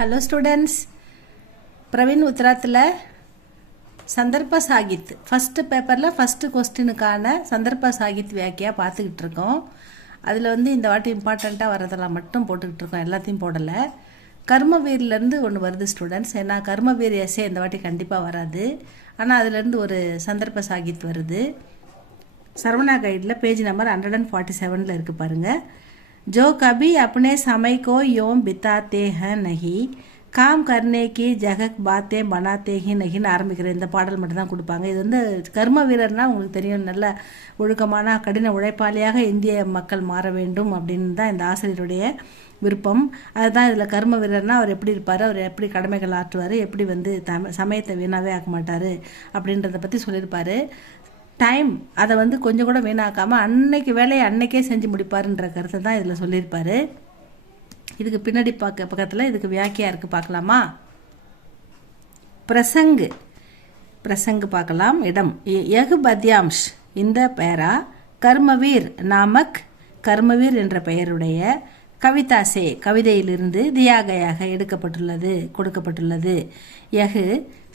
Hello students, Praveen உத்தராத்தில் சந்தர்ப்ப சாகித் first பேப்பரில் first கொஸ்டினுக்கான சந்தர்ப்ப சாகித் வியாக்கியா பார்த்துக்கிட்டு இருக்கோம். அதில் இந்த வாட்டி இம்பார்ட்டண்ட்டாக வரதெல்லாம் மட்டும் போட்டுக்கிட்டு இருக்கோம், எல்லாத்தையும் போடலை. கர்மவீர்லேருந்து ஒன்று வருது ஸ்டூடெண்ட்ஸ். ஏன்னா கர்மவீர் எஸ்ஸே இந்த வாட்டி கண்டிப்பாக வராது, ஆனால் அதுலேருந்து ஒரு சந்தர்ப்ப சாகித் வருது. சரவணா கைடில் பேஜ் நம்பர் 147 இருக்குது பாருங்கள். जो कभी अपने समय को यों बिताते हैं नहीं, काम करने की जगह बातें बनाते ही नहीं ஆரம்பிக்கிற இந்த பாடல் மட்டும் தான் கொடுப்பாங்க. இது கர்ம வீரர்னா உங்களுக்கு தெரியும், நல்ல ஒழுக்கமான கடின உழைப்பாளியாக இந்திய மக்கள் மாற வேண்டும் அப்படின்னு தான் இந்த ஆசிரியருடைய விருப்பம். அதுதான் இதில் கர்ம வீரர்னா அவர் எப்படி இருப்பார், அவர் எப்படி கடமைகள் ஆற்றுவார், எப்படி சமயத்தை வீணாவே ஆக்க மாட்டார் அப்படின்றத பற்றி சொல்லியிருப்பார். டைம் அதை கொஞ்சம் கூட வீணாக்காமல் அன்னைக்கு வேலையை அன்னைக்கே செஞ்சு முடிப்பாருன்ற கருத்தை தான் இதில் சொல்லியிருப்பார். இதுக்கு பின்னாடி பக்கத்தில் இதுக்கு வியாக்கியா இருக்குது, பார்க்கலாமா? பிரசங்கு பார்க்கலாம். இடம் யகு பத்யாம்ஷ் இந்த பேரா கர்மவீர் நாமக் கர்மவீர் என்ற பெயருடைய கவிதாசே கவிதையிலிருந்து தியாகையாக கொடுக்கப்பட்டுள்ளது. யகு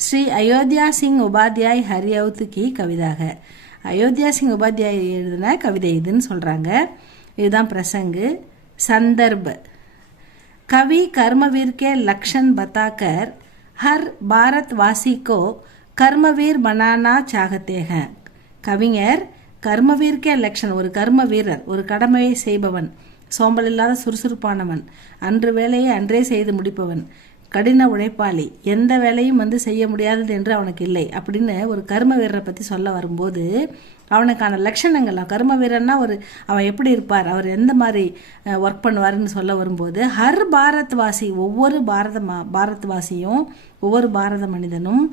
ஸ்ரீ அயோத்தியா சிங் உபாத்யாய் ஹரியவுத் கி கவிதாக, அயோத்தியா சிங் உபாத்யாய் எழுதின கவிதை இதுன்னு சொல்கிறாங்க. இதுதான் பிரசங்கு. சந்தர்ப் கவி कर्मवीर के लक्षण बताकर हर भारतवासी को कर्मवीर बनाना चाहते हैं. கவிஞர் கர்மவீர் கே லக்ஷன், ஒரு கர்ம வீரர், ஒரு கடமையை செய்பவன், சோம்பல் இல்லாத சுறுசுறுப்பானவன், அன்று வேலையை அன்றே செய்து முடிப்பவன், கடின உழைப்பாளி, எந்த வேலையும் செய்ய முடியாதது என்று அவனுக்கு இல்லை அப்படின்னு ஒரு கர்ம வீரரை பற்றி சொல்ல வரும்போது அவனுக்கான லட்சணங்கள், கர்ம வீரர்னா அவன் எப்படி இருப்பார், அவர் எந்த மாதிரி ஒர்க் பண்ணுவார்னு சொல்ல வரும்போது ஹர் பாரத்வாசி ஒவ்வொரு பாரத்வாசியும் ஒவ்வொரு பாரத மனிதனும்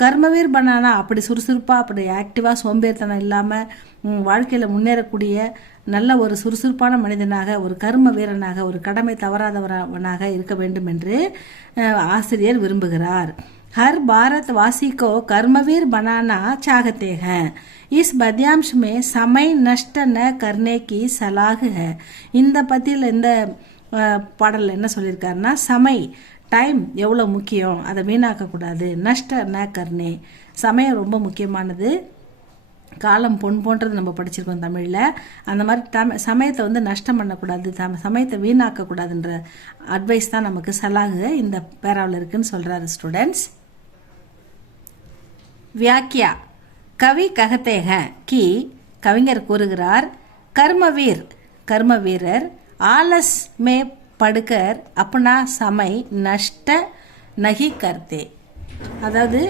கர்மவீர் பனானா அப்படி சுறுசுறுப்பாக அப்படி ஆக்டிவாக சோம்பேறித்தனம் இல்லாமல் வாழ்க்கையில் முன்னேறக்கூடிய நல்ல ஒரு சுறுசுறுப்பான மனிதனாக, ஒரு கர்ம வீரனாக, ஒரு கடமை தவறாதவனாக இருக்க வேண்டும் என்று ஆசிரியர் விரும்புகிறார். हर भारतवासी को कर्मवीर बनाना चाहते हैं. इस पद्यांश में समय नष्ट न करने की सलाह है. இந்த பத்தியில் இந்த பாடலில் என்ன சொல்லியிருக்காருன்னா, டைம் எவ்வளோ முக்கியம், அதை வீணாக்கக்கூடாது. நஷ்ட ந கர்னே, சமயம் ரொம்ப முக்கியமானது. காலம் பொன் போன்றது நம்ம படிச்சிருக்கோம் தமிழில். அந்த மாதிரி சமயத்தை நஷ்டம் பண்ணக்கூடாது, சமயத்தை வீணாக்கக்கூடாதுன்ற அட்வைஸ் தான் நமக்கு சலாகு இந்த பேராவில் இருக்குன்னு சொல்கிறாரு ஸ்டூடெண்ட்ஸ். வியாக்கியா கவி கஹத்தே ஹை கி கவிஞர் கூறுகிறார், கர்ம வீரர் ஆலஸ் மே படுக்கர் அப்பனா சமை நஷ்ட நஹி கர்த்தே. அதாவது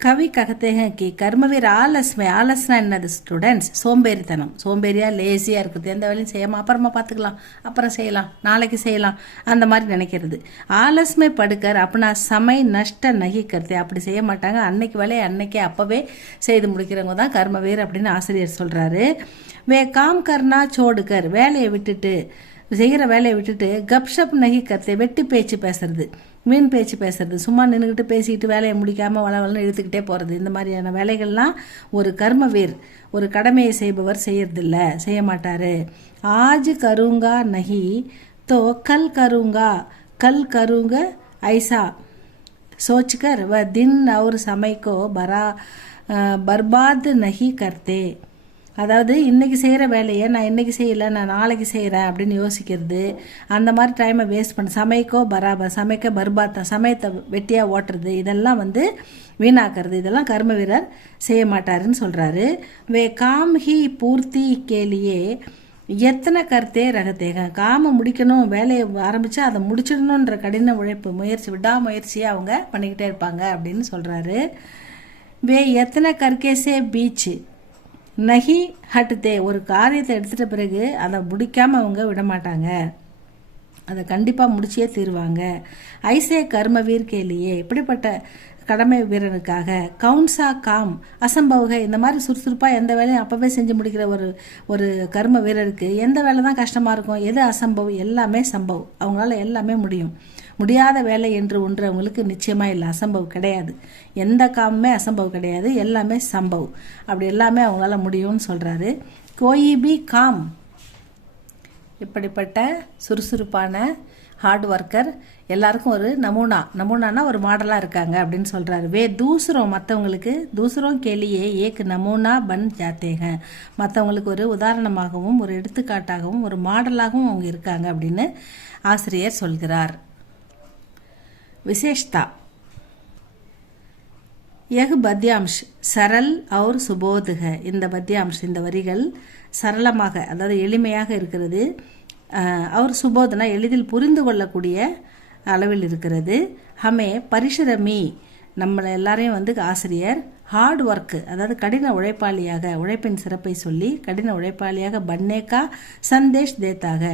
கவி கஹத்தே ஹை கி கர்மவீர் ஆலஸ்னா என்னது ஸ்டூடெண்ட்ஸ்? சோம்பேறித்தனம், சோம்பேறியா லேசியாக இருக்குது, எந்த வேலையும் செய்யாமல் அப்புறமா பார்த்துக்கலாம், அப்புறம் செய்யலாம், நாளைக்கு செய்யலாம், அந்த மாதிரி நினைக்கிறது. ஆலஸ்மே படுக்கர் அப்படின்னா சமை நஷ்ட நகிக்கிறது, அப்படி செய்ய மாட்டாங்க, அன்னைக்கு வேலையை அன்னைக்கே அப்போவே செய்து முடிக்கிறவங்க தான் கர்மவீர் அப்படின்னு ஆசிரியர் சொல்கிறாரு. காம் கர்னா சோடுக்கர், செய்கிற வேலையை விட்டுட்டு கப்ஷப் நகி கர்த்தே வெட்டி பேச்சு பேசுறது, மீன் பேச்சு பேசுறது, சும்மா நின்றுக்கிட்டு பேசிக்கிட்டு வேலையை முடிக்காமல் வளவலன்னு இழுத்துக்கிட்டே போகிறது, இந்த மாதிரியான வேலைகள்லாம் ஒரு கர்மவீர், ஒரு கடமையை செய்பவர் செய்ய மாட்டார். ஆஜ் கருங்கா நஹி தோ கல் கருங்க ஐசா சோச்கர் வ தின் और समय को बर्बाद नहीं करते. அதாவது இன்றைக்கி செய்கிற வேலையை நான் இன்றைக்கி செய்யலை, நான் நாளைக்கு செய்கிறேன் அப்படின்னு யோசிக்கிறது, அந்த மாதிரி டைமை வேஸ்ட் பண்ண சமைக்கோ சமைக்க பர்பாத்தா, சமயத்தை வெட்டியாக ஓட்டுறது, இதெல்லாம் வீணாக்கிறது, இதெல்லாம் கர்ம வீரர் செய்ய மாட்டாருன்னு சொல்கிறாரு. காம் ஹி பூர்த்தி கேலியே எத்தனை கருத்தே ரகத்தேக, காம முடிக்கணும், வேலையை ஆரம்பித்து அதை முடிச்சிடணுன்ற கடின உழைப்பு விடாமுயற்சியை அவங்க பண்ணிக்கிட்டே இருப்பாங்க அப்படின்னு சொல்கிறாரு. எத்தனை கற்கேசே பீச்சு நகி ஹட்டுதே, ஒரு காரியத்தை எடுத்துகிட்ட பிறகு அதை முடிக்காமல் அவங்க விடமாட்டாங்க, அதை கண்டிப்பாக முடிச்சே தீருவாங்க. ஐசே கர்மவீர் கேலியே, இப்படிப்பட்ட கடமை வீரனுக்காக கவுன்சா காம் அசம்பவுக, இந்த மாதிரி சுறுசுறுப்பாக எந்த வேலையும் அப்போவே செஞ்சு முடிக்கிற ஒரு கர்ம வீரருக்கு எந்த வேலை தான் கஷ்டமாக இருக்கும், எது அசம்பவ், எல்லாமே சம்பவ், அவங்களால எல்லாமே முடியும். முடியாத வேலை என்று ஒன்று அவங்களுக்கு நிச்சயமாக இல்லை, அசம்பவ் கிடையாது, எந்த காமுமே அசம்பவ் கிடையாது, எல்லாமே சம்பவ், அப்படி எல்லாமே அவங்களால முடியும்னு சொல்கிறாரு. கோயி பி காம் இப்படிப்பட்ட சுறுசுறுப்பான ஹார்ட் ஒர்க்கர் எல்லாருக்கும் ஒரு நமூனானா ஒரு மாடலாக இருக்காங்க அப்படின்னு சொல்கிறாரு. தூசரோம் மற்றவங்களுக்கு தூசரோம் கேலியே ஏக்கு நமூனா பன் ஜாத்தேங்க, மற்றவங்களுக்கு ஒரு உதாரணமாகவும் ஒரு எடுத்துக்காட்டாகவும் ஒரு மாடலாகவும் அவங்க இருக்காங்க அப்படின்னு ஆசிரியர் சொல்கிறார். விசேஷ்தா यह பத்யாம்ஷ் சரல் और சுபோதக. இந்த பத்யாம்ஷ் இந்த வரிகள் சரளமாக அதாவது எளிமையாக இருக்கிறது. அவர் சுபோதனா எளிதில் புரிந்து கொள்ளக்கூடிய அளவில் இருக்கிறது. ஹமே பரிசுரமி நம்மளை எல்லாரையும் வந்து ஆசிரியர் ஹார்ட் ஒர்க்கு அதாவது கடின உழைப்பாளியாக உழைப்பின் சிறப்பை சொல்லி கடின உழைப்பாளியாக பன்னேக்கா சந்தேஷ் தேத்தாக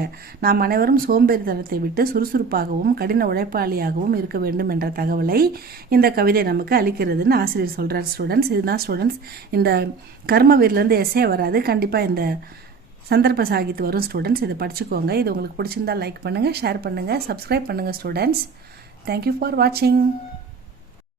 நாம் அனைவரும் சோம்பேறித்தனத்தை விட்டு சுறுசுறுப்பாகவும் கடின உழைப்பாளியாகவும் இருக்க வேண்டும் என்ற தகவலை இந்த கவிதை நமக்கு அளிக்கிறதுன்னு ஆசிரியர் சொல்கிறார். ஸ்டூடெண்ட்ஸ் இதுதான் ஸ்டூடெண்ட்ஸ், இந்த கர்ம வீர்லேருந்து எஸ்ஏ வராது, கண்டிப்பாக இந்த சந்தர்ப்ப சாகித்து வரும். ஸ்டூடெண்ட்ஸ் இதை படிச்சுக்கோங்க. இது உங்களுக்கு பிடிச்சிருந்தா லைக் பண்ணுங்கள், ஷேர் பண்ணுங்கள், சப்ஸ்கிரைப் பண்ணுங்கள். ஸ்டூடெண்ட்ஸ் தேங்க்யூ ஃபார் வாட்சிங்.